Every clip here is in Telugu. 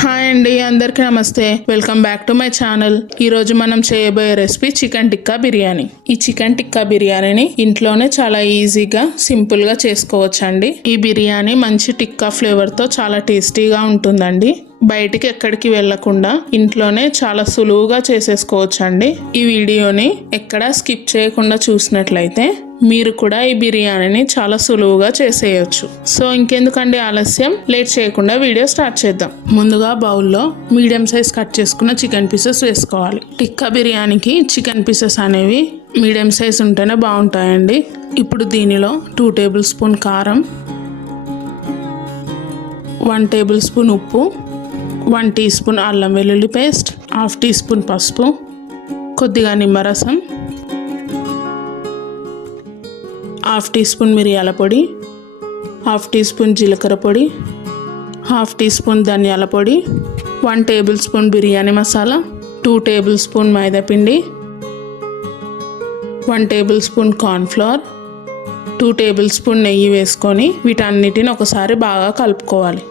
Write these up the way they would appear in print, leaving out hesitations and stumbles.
హాయ్ అండి, అందరికీ నమస్తే. Welcome back to my channel. ఈరోజు మనం చేయబోయే రెసిపీ చికెన్ టిక్కా బిర్యానీ. ఈ చికెన్ టిక్కా బిర్యానీని ఇంట్లోనే చాలా ఈజీగా సింపుల్గా చేసుకోవచ్చండి. ఈ బిర్యానీ మంచి టిక్కా ఫ్లేవర్తో చాలా టేస్టీగా ఉంటుందండి. బయటికి ఎక్కడికి వెళ్లకుండా ఇంట్లోనే చాలా సులువుగా చేసేసుకోవచ్చండి. ఈ వీడియోని ఎక్కడా స్కిప్ చేయకుండా చూసినట్లయితే మీరు కూడా ఈ బిర్యానీని చాలా సులువుగా చేసేయచ్చు. సో ఇంకెందుకండి ఆలస్యం, లేట్ చేయకుండా వీడియో స్టార్ట్ చేద్దాం. ముందుగా బౌల్లో మీడియం సైజ్ కట్ చేసుకున్న చికెన్ పీసెస్ వేసుకోవాలి. టిక్కా బిర్యానీకి చికెన్ పీసెస్ అనేవి మీడియం సైజ్ ఉంటేనే బాగుంటాయండి. ఇప్పుడు దీనిలో 2 టేబుల్ స్పూన్ కారం, 1 టేబుల్ స్పూన్ ఉప్పు, 1 టీ స్పూన్ అల్లం వెల్లుల్లి పేస్ట్, 1/2 టీ స్పూన్ పసుపు, కొద్దిగా నిమ్మరసం, 1/2 టీ స్పూన్ మిరియాల పొడి, 1/2 టీ స్పూన్ జీలకర్ర పొడి, 1/2 టీ స్పూన్ ధనియాల పొడి, 1 tablespoon biryani masala, 2 tablespoon మైదాపిండి, 1 tablespoon cornflour, 2 tablespoon నెయ్యి వేసుకొని వీటన్నిటిని ఒకసారి బాగా కలుపుకోవాలి.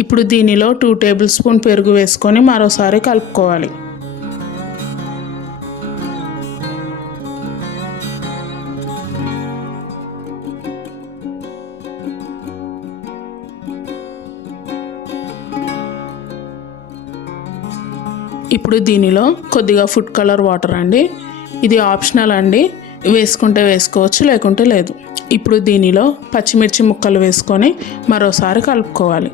ఇప్పుడు దీనిలో 2 టేబుల్ స్పూన్ పెరుగు వేసుకొని మరోసారి కలుపుకోవాలి. ఇప్పుడు దీనిలో కొద్దిగా ఫుడ్ కలర్ వాటర్ అండి, ఇది ఆప్షనల్ అండి, వేసుకుంటే వేసుకోవచ్చు లేకుంటే లేదు. ఇప్పుడు దీనిలో పచ్చిమిర్చి ముక్కలు వేసుకొని మరోసారి కలుపుకోవాలి.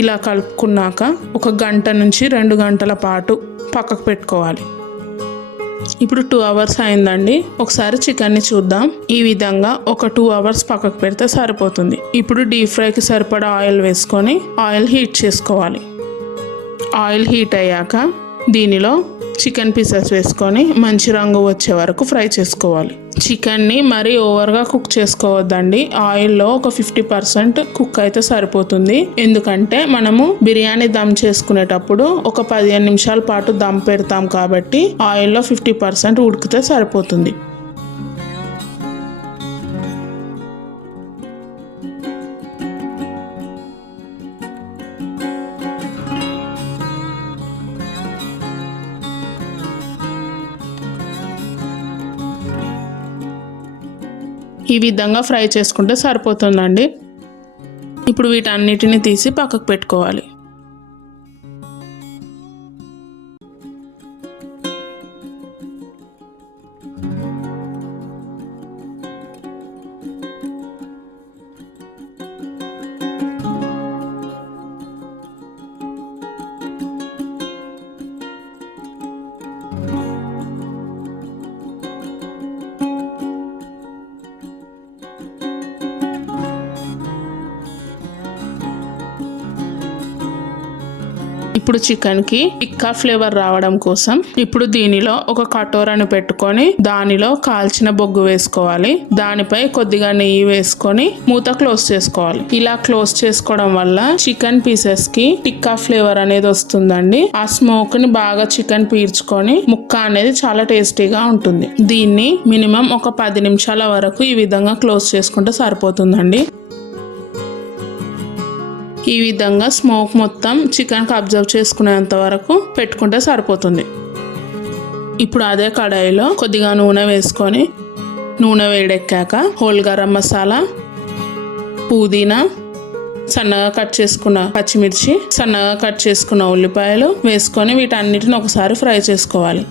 ఇలా కలుపుకున్నాక 1 గంట నుంచి 2 గంటల పాటు పక్కకు పెట్టుకోవాలి. ఇప్పుడు 2 అవర్స్ అయిందండి. ఒకసారి చికెన్ని చూద్దాం. ఈ విధంగా ఒక 2 అవర్స్ పక్కకు పెడితే సరిపోతుంది. ఇప్పుడు డీప్ ఫ్రైకి సరిపడా ఆయిల్ వేసుకొని ఆయిల్ హీట్ చేసుకోవాలి. ఆయిల్ హీట్ అయ్యాక దీనిలో చికెన్ పీసెస్ వేసుకొని మంచి రంగు వచ్చే వరకు ఫ్రై చేసుకోవాలి. చికెన్ని మరీ ఓవర్గా కుక్ చేసుకోవద్దండి. ఆయిల్లో ఒక 50% కుక్ అయితే సరిపోతుంది. ఎందుకంటే మనము బిర్యానీ దమ్ చేసుకునేటప్పుడు ఒక 15 నిమిషాల పాటు దమ్ పెడతాం కాబట్టి ఆయిల్లో 50% ఉడికితే సరిపోతుంది. ఈ విధంగా ఫ్రై చేసుకుంటే సరిపోతుందండి. ఇప్పుడు వీటన్నిటిని తీసి పక్కకు పెట్టుకోవాలి. ఇప్పుడు చికెన్కి టిక్కా ఫ్లేవర్ రావడం కోసం ఇప్పుడు దీనిలో ఒక కటోరాను పెట్టుకొని దానిలో కాల్చిన బొగ్గు వేసుకోవాలి. దానిపై కొద్దిగా నెయ్యి వేసుకొని మూత క్లోజ్ చేసుకోవాలి. ఇలా క్లోజ్ చేసుకోవడం వల్ల చికెన్ పీసెస్ కి టిక్కా ఫ్లేవర్ అనేది వస్తుందండి. ఆ స్మోక్ ని బాగా చికెన్ పీల్చుకొని ముక్క అనేది చాలా టేస్టీగా ఉంటుంది. దీన్ని మినిమం ఒక 10 నిమిషాల వరకు ఈ విధంగా క్లోజ్ చేసుకుంటే సరిపోతుందండి. ఈ విధంగా స్మోక్ మొత్తం చికెన్కి అబ్జర్వ్ చేసుకునేంత వరకు పెట్టుకుంటే సరిపోతుంది. ఇప్పుడు అదే కడాయిలో కొద్దిగా నూనె వేసుకొని నూనె వేడెక్కాక హోల్ గరం మసాలా, పుదీనా, సన్నగా కట్ చేసుకున్న పచ్చిమిర్చి, సన్నగా కట్ చేసుకున్న ఉల్లిపాయలు వేసుకొని వీటన్నిటిని ఒకసారి ఫ్రై చేసుకోవాలి.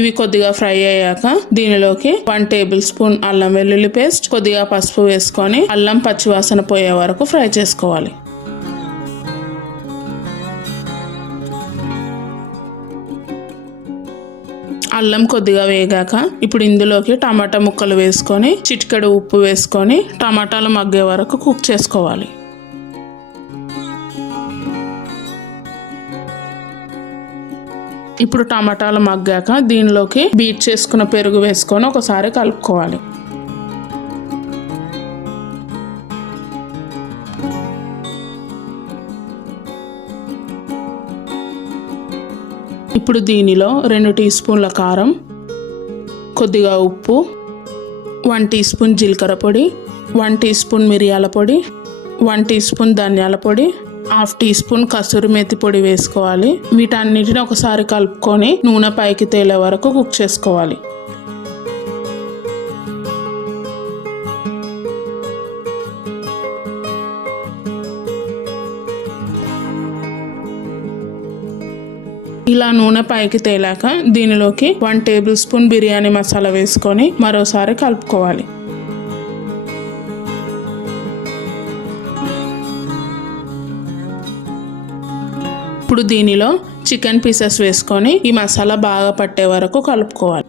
ఇవి కొద్దిగా ఫ్రై అయ్యాక దీనిలోకి 1 టేబుల్ స్పూన్ అల్లం వెల్లుల్లి పేస్ట్, కొద్దిగా పసుపు వేసుకొని అల్లం పచ్చివాసన పోయే వరకు ఫ్రై చేసుకోవాలి. అల్లం కొద్దిగా వేగాక ఇప్పుడు ఇందులోకి టమాటా ముక్కలు వేసుకొని చిటికెడు ఉప్పు వేసుకొని టమాటాలు మగ్గే వరకు కుక్ చేసుకోవాలి. ఇప్పుడు టమాటాలు మగ్గాక దీనిలోకి బీట్ చేసుకున్న పెరుగు వేసుకొని ఒకసారి కలుపుకోవాలి. ఇప్పుడు దీనిలో 2 టీ స్పూన్ల కారం, కొద్దిగా ఉప్పు, 1 టీ స్పూన్ జీలకర్ర పొడి, 1 టీ స్పూన్ మిరియాల పొడి, 1 టీ స్పూన్ ధనియాల పొడి, 1/2 టీ స్పూన్ కసూరి మేతి పొడి వేసుకోవాలి. వీటన్నిటిని ఒకసారి కలుపుకొని నూనె పైకి తేలే వరకు కుక్ చేసుకోవాలి. ఇలా నూనె పైకి తేలాక దీనిలోకి 1 టేబుల్ స్పూన్ బిర్యానీ మసాలా వేసుకొని మరోసారి కలుపుకోవాలి. ఇప్పుడు దీనిలో చికెన్ పీసెస్ వేసుకొని ఈ మసాలా బాగా పట్టే వరకు కలుపుకోవాలి.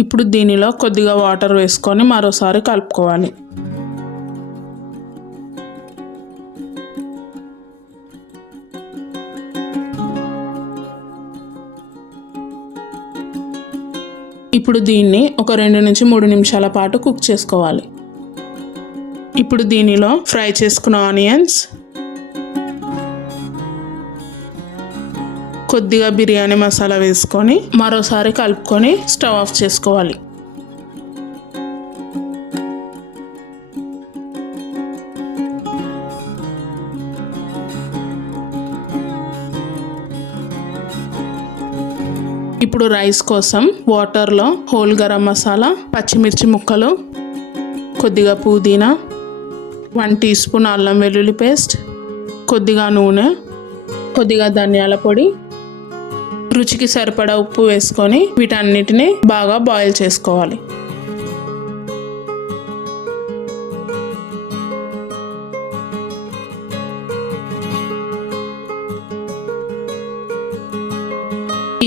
ఇప్పుడు దీనిలో కొద్దిగా వాటర్ వేసుకొని మరోసారి కలుపుకోవాలి. ఇప్పుడు దీన్ని ఒక 2 నుంచి 3 నిమిషాల పాటు కుక్ చేసుకోవాలి. ఇప్పుడు దీనిలో ఫ్రై చేసుకున్న ఆనియన్స్, కొద్దిగా బిర్యానీ మసాలా వేసుకొని మరోసారి కలుపుకొని స్టవ్ ఆఫ్ చేసుకోవాలి. ఇప్పుడు రైస్ కోసం వాటర్లో హోల్ గరం మసాలా, పచ్చిమిర్చి ముక్కలు, కొద్దిగా పుదీనా, 1 టీ స్పూన్ అల్లం వెల్లుల్లి పేస్ట్, కొద్దిగా నూనె, కొద్దిగా ధనియాల పొడి, రుచికి సరిపడా ఉప్పు వేసుకొని వీటన్నిటిని బాగా బాయిల్ చేసుకోవాలి.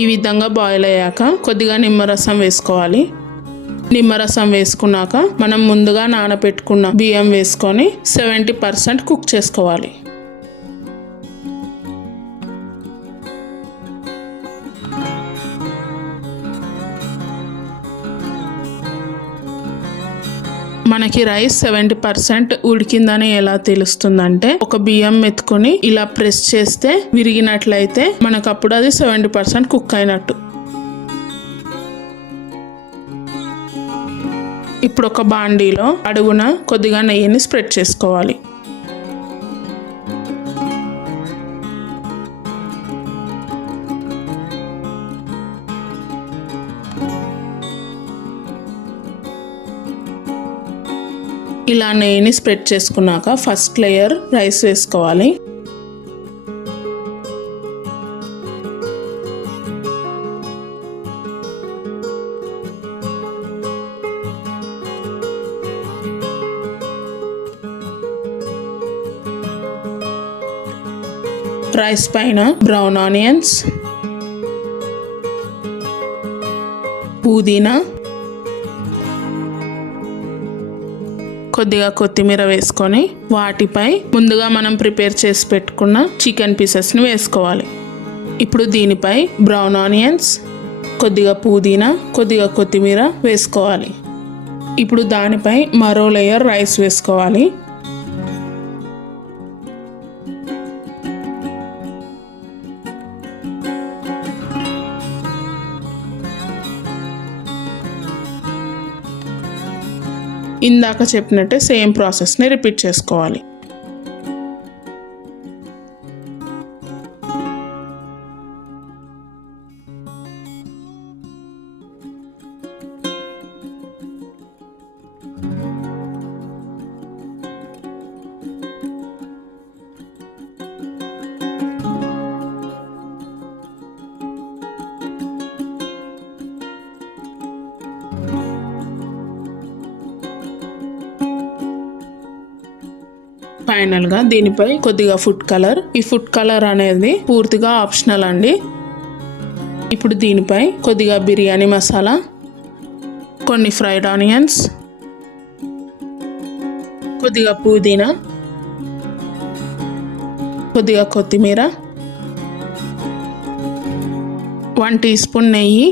ఈ విధంగా బాయిల్ అయ్యాక కొద్దిగా నిమ్మరసం వేసుకోవాలి. నిమ్మరసం వేసుకున్నాక మనం ముందుగా నానబెట్టుకున్న బియ్యం వేసుకొని 70% కుక్ చేసుకోవాలి. మనకి రైస్ 70% ఉడికిందని ఎలా తెలుస్తుందంటే ఒక బియ్యం మెత్తుకొని ఇలా ప్రెస్ చేస్తే విరిగినట్లయితే మనకు అప్పుడు అది 70% కుక్ అయినట్టు. ఇప్పుడు ఒక బాండీలో అడుగున కొద్దిగా నెయ్యిని స్ప్రెడ్ చేసుకోవాలి. ఇలా నెయ్యిని స్ప్రెడ్ చేసుకున్నాక ఫస్ట్ లేయర్ రైస్ వేసుకోవాలి. రైస్ పైన బ్రౌన్ ఆనియన్స్, పుదీనా, కొద్దిగా కొత్తిమీర వేసుకొని వాటిపై ముందుగా మనం ప్రిపేర్ చేసి పెట్టుకున్న చికెన్ పీసెస్ని వేసుకోవాలి. ఇప్పుడు దీనిపై బ్రౌన్ ఆనియన్స్, కొద్దిగా పుదీనా, కొద్దిగా కొత్తిమీర వేసుకోవాలి. ఇప్పుడు దానిపై మరో లేయర్ రైస్ వేసుకోవాలి. ఇందాక చెప్పినట్టే సేమ్ ప్రాసెస్ని రిపీట్ చేసుకోవాలి. ఫైనల్ గా దీనిపై కొద్దిగా ఫుడ్ కలర్. ఈ ఫుడ్ కలర్ అనేది పూర్తిగా ఆప్షనల్ అండి. ఇప్పుడు దీనిపై కొద్దిగా బిర్యానీ మసాలా, కొన్ని ఫ్రైడ్ ఆనియన్స్, కొద్దిగా పుదీనా, కొద్దిగా కొత్తిమీర, 1 టీ స్పూన్ నెయ్యి,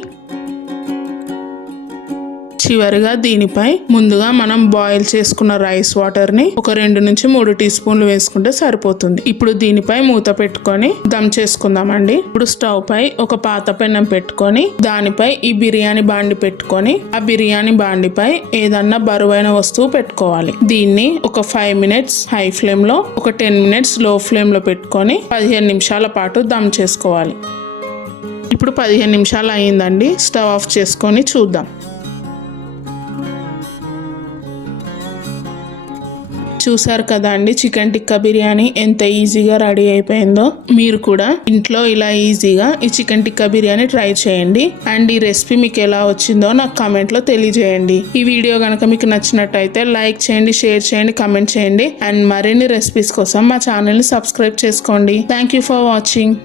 చివరిగా దీనిపై ముందుగా మనం బాయిల్ చేసుకున్న రైస్ వాటర్ ని ఒక 2 నుంచి 3 టీ స్పూన్లు వేసుకుంటే సరిపోతుంది. ఇప్పుడు దీనిపై మూత పెట్టుకొని దమ్ చేసుకుందామండి. ఇప్పుడు స్టవ్ పై ఒక పాత పెన్నం పెట్టుకొని దానిపై ఈ బిర్యానీ బాండి పెట్టుకొని ఆ బిర్యానీ బాండిపై ఏదన్నా బరువైన వస్తువు పెట్టుకోవాలి. దీన్ని ఒక 5 మినిట్స్ హై ఫ్లేమ్ లో, ఒక 10 మినిట్స్ లో ఫ్లేమ్ లో పెట్టుకొని 15 నిమిషాల పాటు దమ్ చేసుకోవాలి. ఇప్పుడు 15 నిమిషాలు అయ్యిందండి. స్టవ్ ఆఫ్ చేసుకొని చూద్దాం. చూసారు కదా అండి, చికెన్ టిక్కా బిర్యానీ ఎంత ఈజీగా రెడీ అయిపోయిందో. మీరు కూడా ఇంట్లో ఇలా ఈజీగా ఈ చికెన్ టిక్కా బిర్యానీ ట్రై చేయండి. అండ్ ఈ రెసిపీ మీకు ఎలా వచ్చిందో నాకు కామెంట్ లో తెలియజేయండి. ఈ వీడియో కనుక మీకు నచ్చినట్టయితే లైక్ చేయండి, షేర్ చేయండి, కామెంట్ చేయండి. అండ్ మరిన్ని రెసిపీస్ కోసం మా ఛానల్ ని సబ్స్క్రైబ్ చేసుకోండి. Thank you for watching.